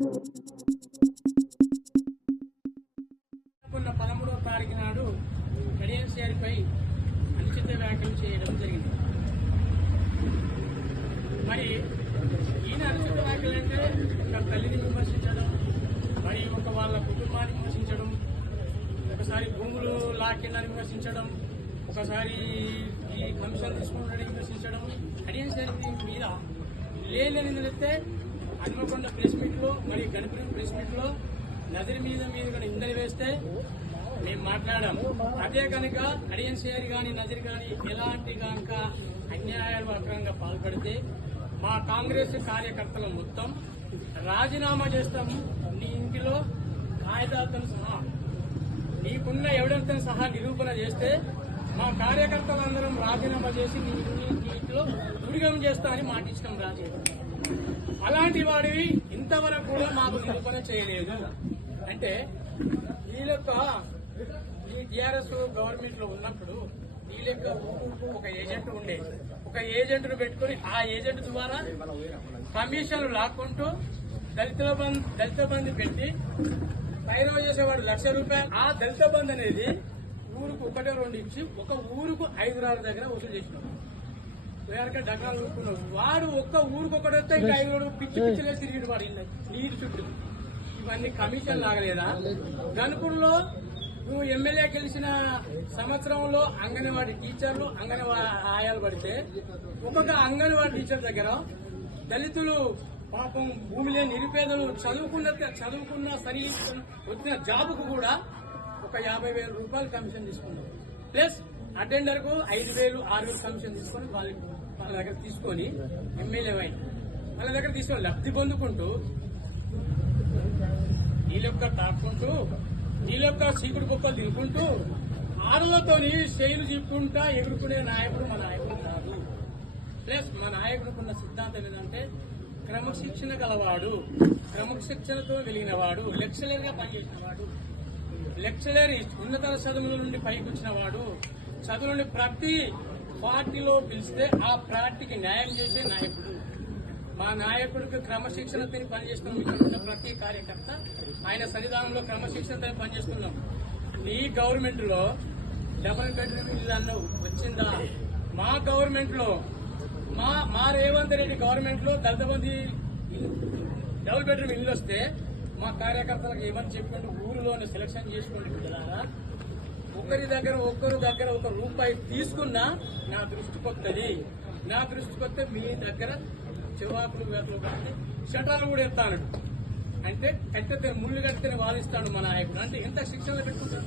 13వ తారీఖు నాడు కడియన్షేర్పై అనుచిత వ్యాఖ్యలు చేయడం జరిగింది. మరి ఈయన అనుచిత వ్యాఖ్యలు అంటే ఒక తల్లిని విమర్శించడం, మరి వాళ్ళ కుటుంబాన్ని విమర్శించడం, ఒకసారి భూములు లాక్కిందని విమర్శించడం, ఒకసారి ఈ కమిషన్ తీసుకున్నాడని విమర్శించడం, కడియన్షేర్ మీద లేని నిలెత్తే హన్మకొండ ప్రెస్ మీట్లో, మరి గణపురం ప్రెస్ మీట్లో నదిరి మీద నిందలు వేస్తే మేము మాట్లాడాము. అదే కనుక కడియన్షేర్ కానీ నదిరి కానీ ఎలాంటి కనుక అన్యాయాలు అక్రమంగా పాల్పడితే మా కాంగ్రెస్ కార్యకర్తలు మొత్తం రాజీనామా చేస్తాము. నీ ఇంటిలో కాగితాలతో సహా, నీకున్న ఎవిడెన్స్ సహా నిరూపణ చేస్తే మా కార్యకర్తలందరం రాజీనామా చేసి నీ ఇంట్లో దుర్గం చేస్తామని మాటించడం రాజీనామా. అలాంటి వాడివి ఇంతవరకు కూడా మాకు నిరూపణ చేయలేదు. అంటే వీళ్ళొక్క ఈ టీఆర్ఎస్ గవర్నమెంట్ లో ఉన్నప్పుడు వీళ్ళొక్క ఊరుకు ఒక ఏజెంట్ ఉండేది. ఒక ఏజెంట్ను పెట్టుకుని ఆ ఏజెంట్ ద్వారా కమిషన్లు లాక్కుంటూ దళిత బంధు పెట్టి పైరవ చేసేవాడు ₹1,00,000. ఆ దళిత బంధు అనేది ఊరుకు 1-2 ఇచ్చి ఒక ఊరుకు 5-6 దగ్గర వసూలు చేసినాడు. డగ్గాలు ఊరుకున్నాడు వాడు. ఒక్క ఊరికి ఒకడొస్తే ఇంకా 5 పిచ్చి పిచ్చిలే తిరిగి వాడు నీరు చుట్టూ. ఇవన్నీ కమిషన్ లాగలేదా? గణపూర్లో నువ్వు ఎమ్మెల్యే గెలిచిన సంవత్సరంలో అంగన్వాడీ టీచర్లు అంగన్వాడీ ఆయాలు పడితే ఒక్కొక్క అంగన్వాడీ టీచర్ దగ్గర దళితులు పాపం భూమి లేని నిరుపేదలు చదువుకున్న సరి వచ్చిన జాబుకు కూడా ఒక ₹50,000 కమిషన్ తీసుకున్నారు. ప్లస్ అటెండర్ కు 5,000, 6,000 కమిషన్ తీసుకొని వాళ్ళ దగ్గర తీసుకొని ఎమ్మెల్యే వాళ్ళ దగ్గర తీసుకొని లబ్ధి పొందుకుంటూ నీళ్ళొక్క తాక్కుంటూ నీళ్ళొక్క చీకుడు కుక్కలు తినుకుంటూ ఆరులతోని శైలు చెప్పుకుంటా ఎగురుకునే నాయకుడు మా నాయకుడు కాదు. ప్లస్ మా నాయకుడుకున్న సిద్ధాంతం ఏంటంటే క్రమశిక్షణ గలవాడు, క్రమశిక్షణతో వెలిగినవాడు, లెక్చరర్ గా పనిచేసినవాడు, లెక్చరర్ ఉన్నత చదువుల నుండి పైకి వచ్చినవాడు, చదువులని ప్రతి పార్టీలో పిలిస్తే ఆ పార్టీకి న్యాయం చేసే నాయకుడు. మా నాయకుడికి క్రమశిక్షణతో పనిచేస్తున్న ప్రతి కార్యకర్త ఆయన సన్నిధానంలో క్రమశిక్షణతో పనిచేస్తున్నాం. నీ గవర్నమెంట్ లో డబుల్ బెడ్రూమ్ ఇల్లు వచ్చిందా? మా గవర్నమెంట్ లో మా రేవంత్ రెడ్డి గవర్నమెంట్ లో దళిత బంధు డబుల్ బెడ్రూమ్ ఇల్లు వస్తే మా కార్యకర్తలకు ఏమని చెప్పుకుంటూ ఊరిలోనే సెలక్షన్ చేసుకోండి బిడ్డలారా. ఒక్కరి దగ్గర ₹1 తీసుకున్నా నా దృష్టికి వస్తుంది. నా దృష్టికి వస్తే మీ దగ్గర చివాకులు వేతలు కట్టి షటర్లు కూడా ఎత్తాడు. అంటే కట్టితే ముళ్ళు కట్టితే వాదిస్తాడు మా నాయకుడు. అంటే ఎంత శిక్షణలు పెట్టుకుంటాడు,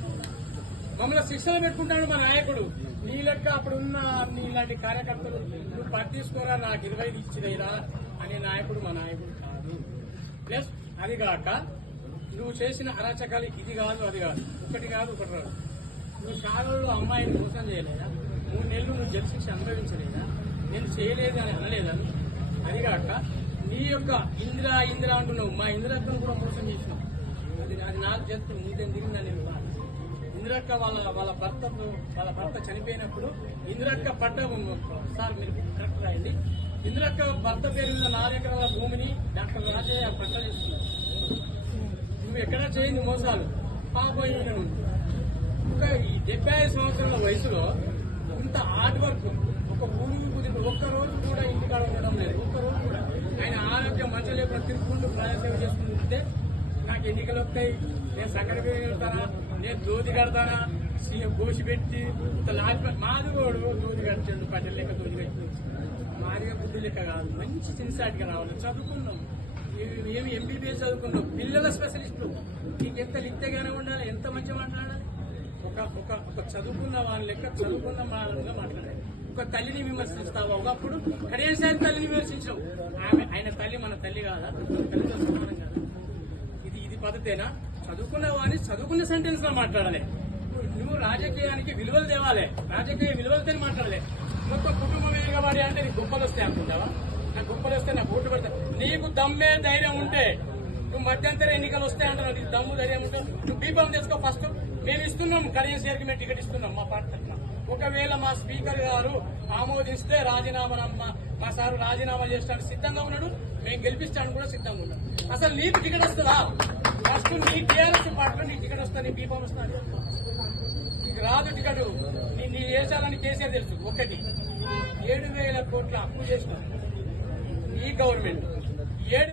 మమ్మల్ని శిక్షణ పెట్టుకుంటాడు మా నాయకుడు. నీ లెక్క అప్పుడున్న నీలాంటి కార్యకర్తలు నువ్వు పని తీసుకోరా నాకు 25 ఇచ్చినరా అనే నాయకుడు మా నాయకుడు కాదు. ప్లస్ అది కాక నువ్వు చేసిన అరాచకాలు ఇది కాదు అది కాదు, ఒకటి కాదు ఒకటి రాదు. నువ్వు శాలలో అమ్మాయిని మోసం చేయలేదా? 3 నెలలు నువ్వు జైలు శిక్ష అనుభవించలేదా? నేను చేయలేదు అని అనలేదా? అది కాక నీ యొక్క ఇందిరా అంటున్నావు, మా ఇందిరక్కను కూడా మోసం చేసినావు. అది నాకు చేస్తూ నీదేం తిరిగిందా? నేను ఇందిరక్క వాళ్ళ భర్త చనిపోయినప్పుడు ఇందిరక్క పట్ట సార్ మీరు కరెక్ట్ రాయండి. ఇందిరక్క భర్త పేరు మీద 4 ఎకరాల భూమిని డాక్టర్ రాజయ్య పట్ట చేస్తున్నారు. నువ్వు ఎక్కడా చేయింది మోసాలు. పాపం ఒక 75 సంవత్సరాల వయసులో ఇంత హార్డ్ వర్క్ ఒక ఊరికి కుదిరి ఒక్కరోజు కూడా ఇంటికాడ ఉండడం లేదు. ఒక్కరోజు కూడా ఆయన ఆరోగ్యం మంచిగా లేకుండా తిరుగుకుంటూ ప్రజాసేవ చేసుకుంటుంటే నాకు ఎన్నికలు వస్తాయి, నేను సంకట పెడతానా, నేను దోతి కడతానా, సీఎం గోసి పెట్టి మాదిగోడు దోతి కట్టాడు, పట్టెల లెక్క దోతి కట్టి మాదిగా బుద్ధి లెక్క కాదు. మంచి సిన్సాటిగా రావాలి. చదువుకున్నాం, ఏమి ఎంబీబీఎస్ చదువుకున్నాం, పిల్లల స్పెషలిస్టు. నీకు ఎంత లిక్తగానే ఉండాలి, ఎంత మంచిగా మాట్లాడాలి. ఒక చదువుకున్న వాళ్ళ లెక్క చదువుకున్న వాళ్ళగా మాట్లాడాలి. ఒక తల్లిని విమర్శిస్తావు. ఒకప్పుడు కడియన్షేర్ తల్లిని విమర్శించావు. ఆయన తల్లి మన తల్లి కాదా? తల్లితో సమానం కాదా? ఇది పద్ధతేనా? చదువుకున్న వాడిని చదువుకున్న సెంటెన్స్ లో మాట్లాడాలి. నువ్వు రాజకీయానికి విలువలు తేవాలి, రాజకీయ విలువలతో మాట్లాడాలి. మొత్తం కుటుంబం ఎగవాడి అంటే నీకు గొప్పలు వస్తాయి అనుకుంటావా? నాకు గొప్పలు వస్తే నాకు ఓటు పడతా. నీకు దమ్మే ధైర్యం ఉంటే నువ్వు మధ్యంతర ఎన్నికలు వస్తాయంటావు. నీకు దమ్ము ధైర్యం ఉంటే నువ్వు బీపం తెచ్చుకో. ఫస్ట్ మేము ఇస్తున్నాం, కడియన్షేర్కి మేము టికెట్ ఇస్తున్నాం మా పార్టీ తరఫున. ఒకవేళ మా స్పీకర్ గారు ఆమోదిస్తే రాజీనామా, మా సారు రాజీనామా చేస్తాడు సిద్ధంగా ఉన్నాడు. మేము గెలిపిస్తాను కూడా సిద్ధంగా ఉన్నాం. అసలు నీకు టికెట్ వస్తుందా? ఫస్ట్ నీ టీఆర్ఎస్ పార్టీలో నీ టికెట్ వస్తా, నీ బీఫామ్ వస్తా. నీకు రాదు టికెట్. నీ వేసాలని కేసీఆర్ తెలుసు. ఒకటి 7,000 కోట్ల అప్పు చేసిన ఈ గవర్నమెంట్